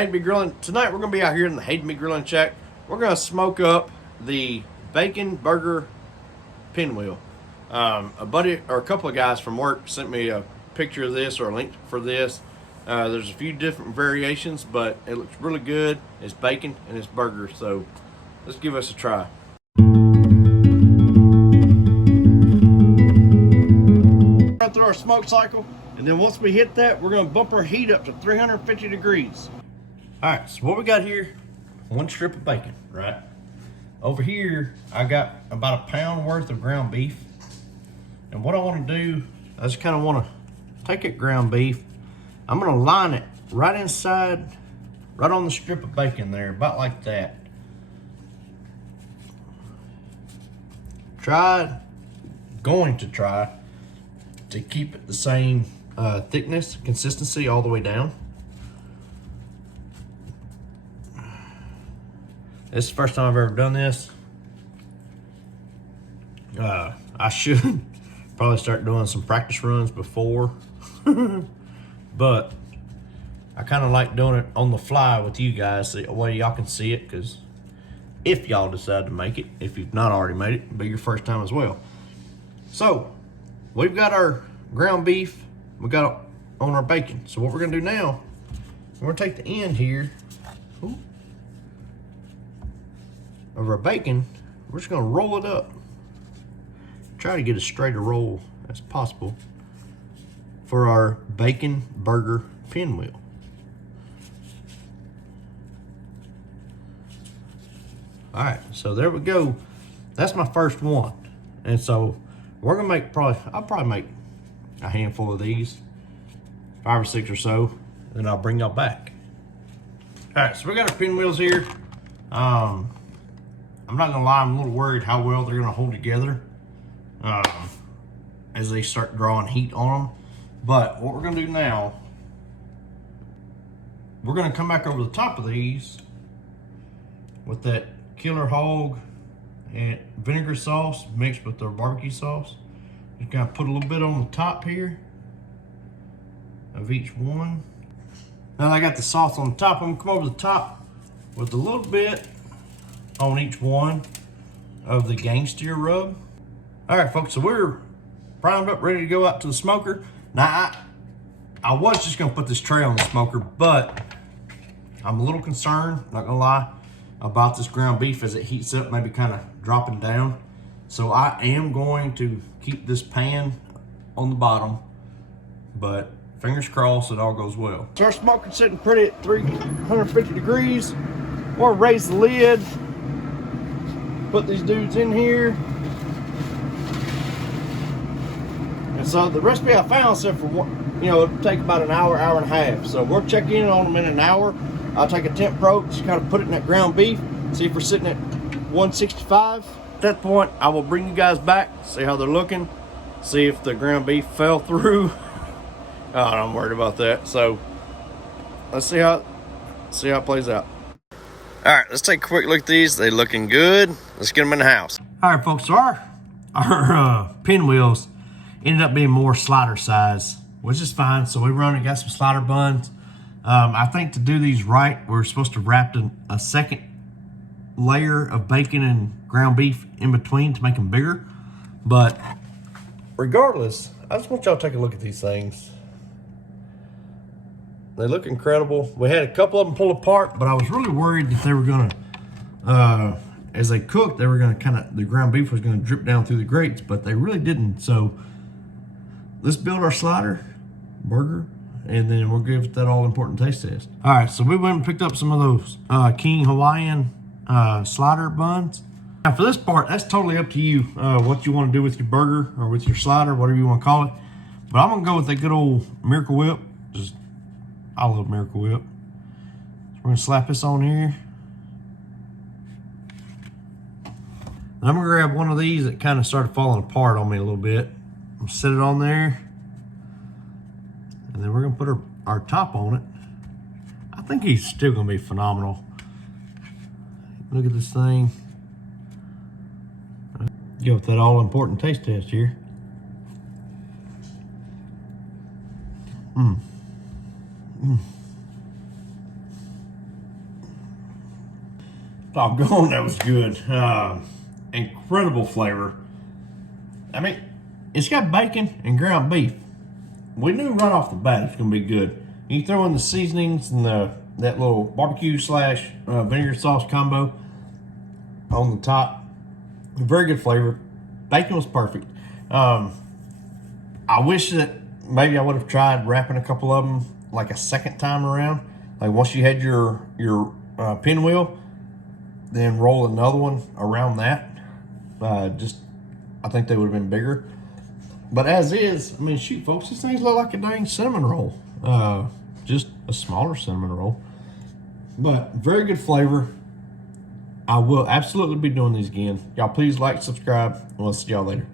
Hayden B Grilling. Tonight we're going to be out here in the Hayden B Grilling shack. We're going to smoke up the bacon burger pinwheel. A buddy or a couple of guys from work sent me a picture of this or a link for this. There's a few different variations, but it looks really good. It's bacon and it's burger, so let's give us a try. Run through our smoke cycle, and then once we hit that, we're going to bump our heat up to 350 degrees. All right, so what we got here, one strip of bacon, right? Over here, I got about a pound worth of ground beef. And what I want to do, I just kind of want to take that ground beef. I'm going to line it right inside, right on the strip of bacon there, about like that. Going to try to keep it the same thickness, consistency all the way down. This is the first time I've ever done this. I should probably start doing some practice runs before, but I kind of like doing it on the fly with you guys, so that way y'all can see it, because if y'all decide to make it, if you've not already made it, it'll be your first time as well. So we've got our ground beef, we got it on our bacon. So what we're gonna do now, we're gonna take the end here of our bacon, we're just gonna roll it up. Try to get as straight a roll as possible for our bacon burger pinwheel. All right, so there we go. That's my first one. And so we're gonna make I'll probably make a handful of these, 5 or 6 or so, and I'll bring y'all back. All right, so we got our pinwheels here. I'm not gonna lie, I'm a little worried how well they're gonna hold together as they start drawing heat on them. But what we're gonna do now, we're gonna come back over the top of these with that killer hog and vinegar sauce mixed with our barbecue sauce. Just kind of put a little bit on the top here of each one. Now that I got the sauce on the top, I'm gonna come over the top with a little bit on each one of the gangster rub. All right, folks, so we're primed up, ready to go out to the smoker. Now, I was just gonna put this tray on the smoker, but I'm a little concerned, not gonna lie, about this ground beef as it heats up, maybe kind of dropping down. So I am going to keep this pan on the bottom, but fingers crossed it all goes well. So our smoker's sitting pretty at 350 degrees. We'll raise the lid, put these dudes in here. And so the recipe I found said for one, it'll take about an hour, hour and a half. So we'll check in on them in an hour. I'll take a temp probe, just kind of put it in that ground beef, see if we're sitting at 165. At that point, I will bring you guys back, see how they're looking, see if the ground beef fell through. Oh, I'm worried about that. So let's see how it plays out. All right, let's take a quick look at these. They looking good. Let's get them in the house. All right, folks, so our pinwheels ended up being more slider size, which is fine. So we got some slider buns. I think to do these right, we're supposed to wrap a second layer of bacon and ground beef in between to make them bigger. But regardless, I just want y'all to take a look at these things. They look incredible. We had a couple of them pull apart, but I was really worried that they were gonna, as they cooked, they were gonna the ground beef was gonna drip down through the grates, but they really didn't. So let's build our slider burger, and then we'll give it that all important taste test. All right, so we went and picked up some of those King Hawaiian slider buns. Now for this part, that's totally up to you, what you want to do with your burger or with your slider, whatever you want to call it. But I'm gonna go with that good old Miracle Whip. I love Miracle Whip. So we're gonna slap this on here. And I'm gonna grab one of these that kind of started falling apart on me a little bit. I'm gonna set it on there. And then we're gonna put our top on it. I think he's still gonna be phenomenal. Look at this thing. Go with that all important taste test here. Doggone, that was good. Incredible flavor. I mean, it's got bacon and ground beef. We knew right off the bat it's gonna be good. You throw in the seasonings and that little barbecue slash vinegar sauce combo on the top. Very good flavor. Bacon was perfect. I wish that maybe I would have tried wrapping a couple of them like a second time around. Like once you had your pinwheel, then roll another one around that. I think they would have been bigger. But as is, I mean, shoot, folks, these things look like a dang cinnamon roll. Just a smaller cinnamon roll. But very good flavor. I will absolutely be doing these again. Y'all please like, subscribe, and we'll see y'all later.